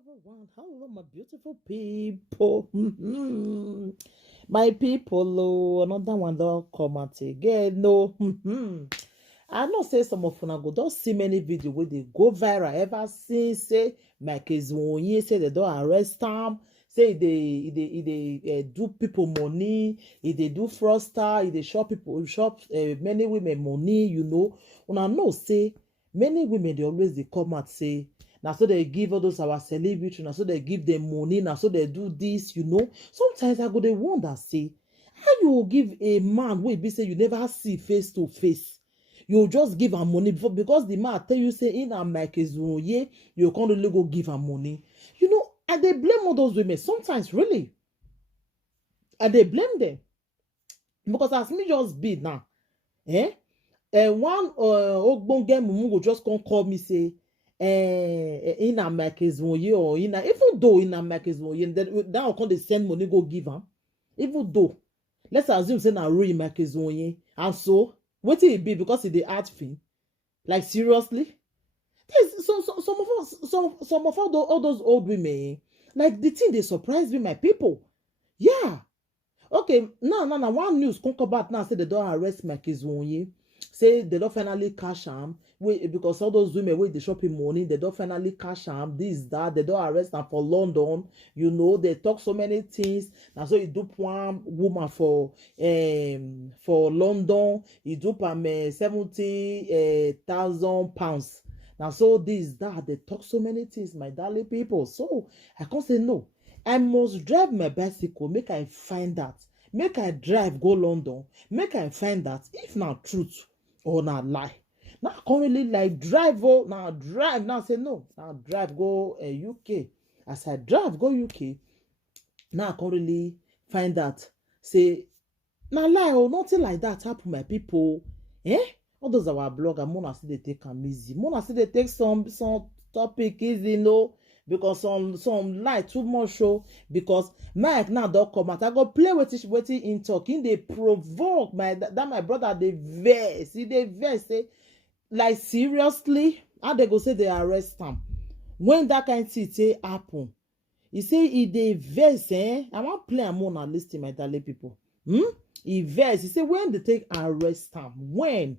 everyone. Hello, my beautiful people. My people, oh, another one don't come out again. No, I know say some of una go don't see many videos where they go viral ever since say Mike Ezwonyi say they don't arrest him. Say they do people money, they do fraudster, they shop people shop many women money. Una know say many women they always they come out say. Now so they give all those our celebrities, now so they give them money, now so they do this. Sometimes I go they wonder, say, how you will give a man who be say you never see face to face. You just give am money before because the man tell you say in a Mike Ezwonyi, you can't really go give am money. And they blame all those women. Sometimes really. And they blame them. Because as me just be now, one ogbonge mumu go just come call me say in a Mike Ezwonyi or in a even though in a Mike Ezwonyi that will come they send money go give am. Even though let's assume say na real Mike Ezwonyi and so what it be because it the art thing like seriously some of all those old women like the thing they surprise me my people yeah okay now one news come about now say they don't arrest Mike Ezwonyi say they don't finally cash am because all those women wey dey shop in money they don't finally cash am this that they don't arrest am for London they talk so many things na so e dupe one woman for London e dupe am £70,000 na so this that they talk so many things my darling people so I can't say no I must drive my bicycle make I find that make I drive go London make I find that if na truth or na lie now I can't really like drive now say no now drive go UK as I drive go UK now I can't really find that say na lie or nothing like that happen my people all those our blogger mona still dey take am easy mona still dey take some topic easy because some lie too much show because Mike now don come out I go play wetin him talk him dey provoke my brother dey vex he dey vex say like seriously how they go say they arrest am when that kind thing say happen he say he dey vex I wan play am more na lis ten my darling people he vex he say when they take arrest am when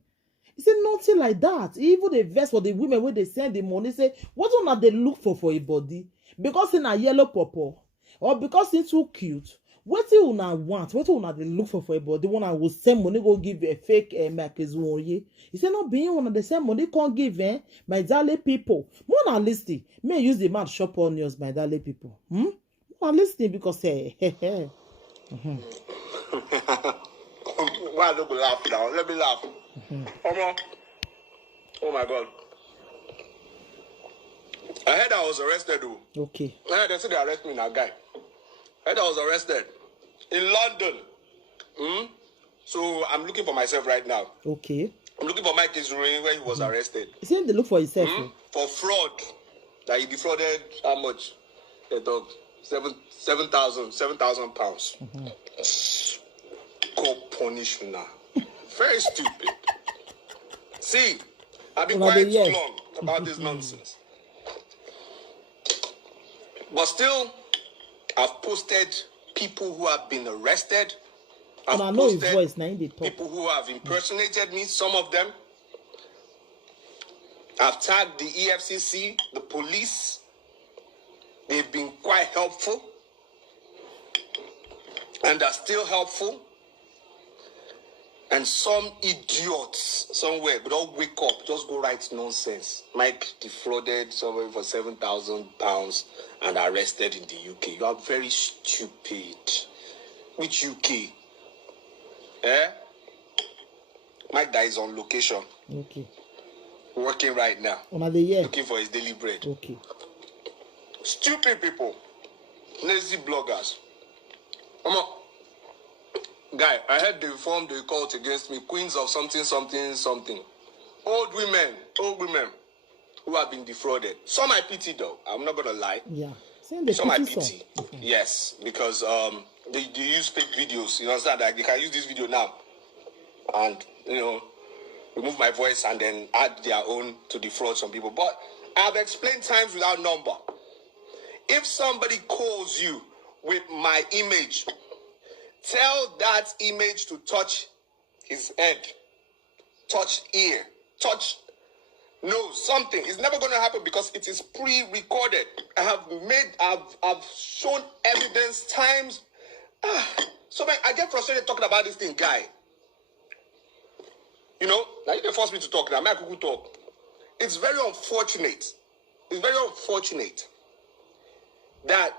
he say nothing like that even dey vex for the women wey dey send the money say what una dey look for a body because say na yellow pawpaw or because he too cute wetin una want wetin una dey look for a body una go send money go give a fake Mike Ezwonyi he say no be him una dey send money come give my darling people more na lis ten may use the mouth chop onions my darling people una lis ten because Why I don't go laugh now? Let me laugh. Oh my God. I heard I was arrested though. okay I heard they said they arrested me now, guy. I heard I was arrested in London. So I'm looking for myself right now. okay I'm looking for Mike Ezwonyi where he was arrested. he say they look for himself For fraud. That he defrauded how much? They talked £7,000 God punish you now. Very stupid. See, I've been quiet too long about this nonsense. But still, I've posted people who have been arrested. I've and I know his posted voice now they talk people who have impersonated me, some of them. I've tagged the EFCC, the police. They've been quite helpful. And are still helpful. And some idiots somewhere, but don't wake up, just go write nonsense. Mike defrauded somebody for £7,000 and arrested in the UK. You are very stupid. Which UK? Mike that is on location. okay Working right now. Looking for his daily bread. okay Stupid people. Lazy bloggers. Guy, I heard they formed a cult against me, queens of something. Old women who have been defrauded. Some I pity though, I'm not gonna lie. yeah Some I pity. Yes, because they use fake videos. You understand that they can use this video now and remove my voice and then add their own to defraud some people. But I've explained times without number. if somebody calls you with my image, tell that image to touch his head, touch ear, touch nose, something. It's never going to happen because it is pre-recorded. I've shown evidence times. So man, I get frustrated talking about this thing, guy. You know, now you can force me to talk now. I'm not going to talk. It's very unfortunate. It's very unfortunate that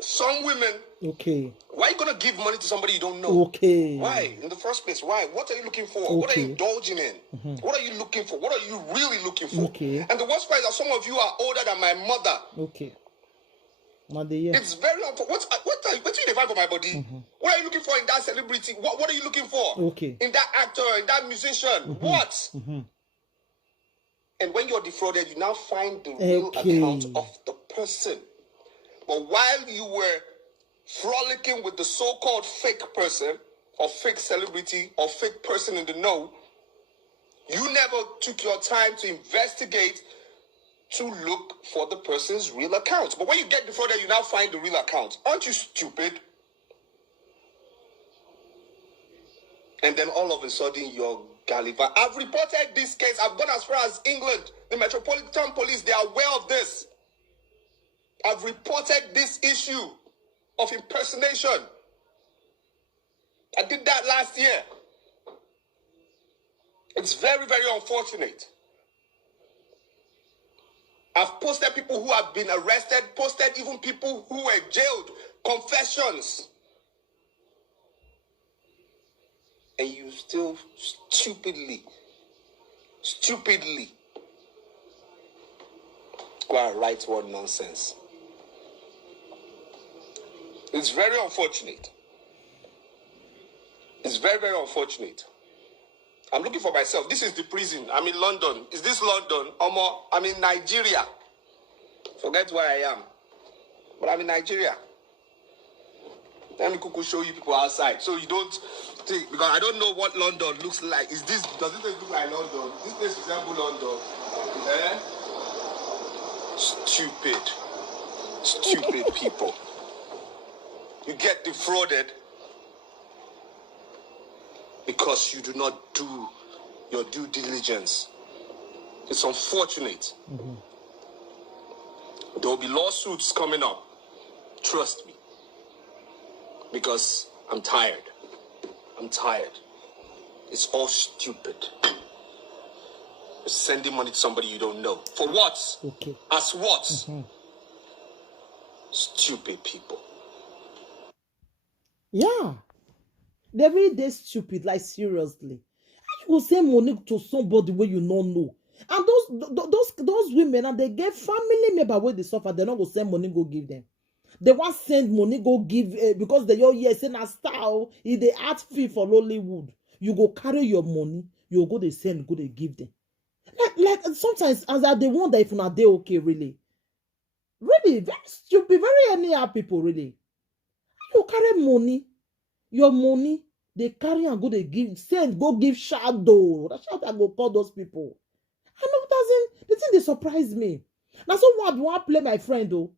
some women. Okay. Why are you gonna give money to somebody you don't know? Okay. Why? In the first place, why? What are you looking for? Okay. What are you indulging in? What are you looking for? What are you really looking for? Okay. And the worst part is that some of you are older than my mother. Okay. Yeah. It's very what do you define for my body? What are you looking for in that celebrity? What are you looking for? Okay. In that actor, in that musician? What? And when you're defrauded, you now find the real account of the person. But while you were frolicking with the so-called fake person or fake celebrity or fake person in the know, you never took your time to investigate to look for the person's real account. But when you get defrauded, you now find the real account. Aren't you stupid? And then all of a sudden, you're Gulliver. I've reported this case. I've gone as far as England. The Metropolitan Police, they are aware of this. I've reported this issue of impersonation. I did that last year. It's very, very unfortunate. I've posted people who have been arrested, posted even people who were jailed, confessions. And you still stupidly go and write what nonsense. It's very unfortunate. It's very, very unfortunate. I'm looking for myself. This is the prison. I'm in London. Is this London? I'm in Nigeria. Forget where I am. But I'm in Nigeria. Let me quickly show you people outside. So you don't think, because I don't know what London looks like. Does this place look like London? This place resembles London. Eh? Stupid people. You get defrauded because you do not do your due diligence. It's unfortunate. There will be lawsuits coming up. Trust me. Because I'm tired. It's all stupid. You're sending money to somebody you don't know. For what? Okay. As what? Stupid people. Yeah. They're really stupid, like seriously. How you go send money to somebody where you don't know? And those women, and they get family member where they suffer, they not go send money, go give them. They want send money, go give because they all here say na star. If they add fee for Nollywood, you go carry your money, you go they send, go they give them. Like sometimes as they wonder if not they okay really. Really, very stupid, very anyhow people really. You carry money, your money, they carry and go they give, send, go give shadow. That shadow I go call those people. I know the thing they surprise me. Now so one play my friend though.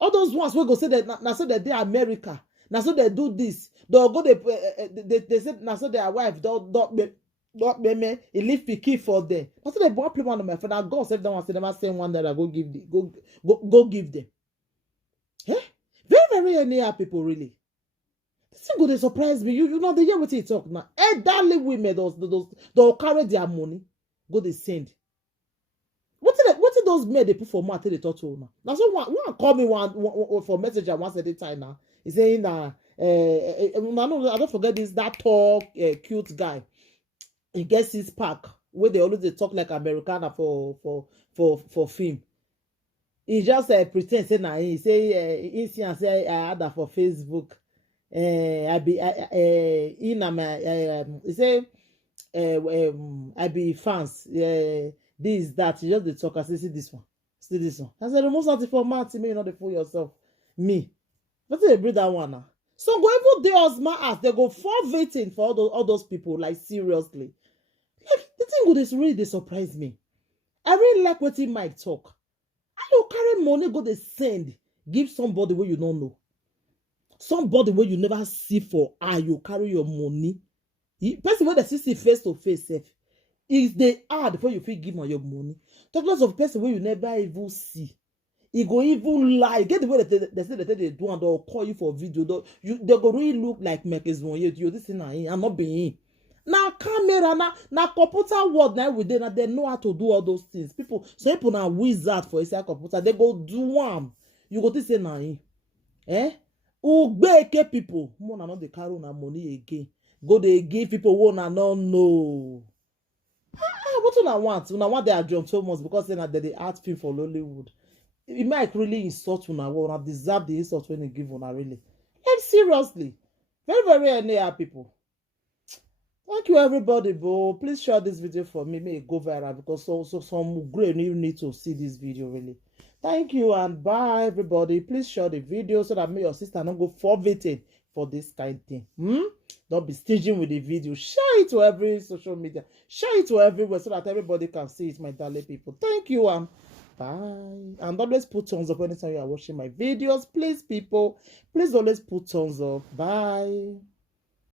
All those ones we go say that now so that they America. Now so they do this. They'll go they say now so their wife don't me he leave picky for them. Now so they one play one of my friend. Now God save them and say them same one that I go give them. Go give them. Eh? Very, very anyhow people really. This thing go they surprise me. You know they hear what you talk now. Elderly women they'll carry their money. Go they send. What did those men they put for mouth they talk to now? Now so one call me one for messenger once at a time now. He's saying I don't forget this that tall cute guy. He gets his pack where they always they talk like Americana for film. He just pretend say now he say he see and say I had that for Facebook. He say I be fans. This, that, you just the talk. I say, see this one. I said, remove something for mouth, me, you know, they fool yourself. Me. But they bring that one now. So go even they as my ass, they go for waiting for all those people, like seriously. Like the thing with this really they surprise me. I really like what he might talk. You carry money go dey send give somebody wey you no know, somebody wey you never see for eye. You carry your money, person wey dey see face to face sef, is dey hard before you fit give am your money. Talk less of person wey you never even see. E go even lie. Get the way they say they do, and they'll call you for video. They go really look like Mekes one. You this thing and not be him. Now camera, now computer world now with them, they know how to do all those things. Some people now wizard for inside computer. They go do one. You go to say na him. Ugbeke people. More na not dey carry una money again. Go dey give people who na not know. What una want? Una want their job so much because say na they art film for Nollywood. It might really insult una. Well, una deserve the insult when you give una really. Like seriously. Very, very anyhow people. Thank you everybody, bro. Please share this video for me. May it go viral because some great you need to see this video really. Thank you and bye everybody. Please share the video so that me your sister not go forfeited for this kind of thing. Don't be stingy with the video. Share it to every social media. Share it to everywhere so that everybody can see it, my darling people. Thank you and bye. And always put thumbs up anytime you are watching my videos. Please, people. Please always put thumbs up. Bye.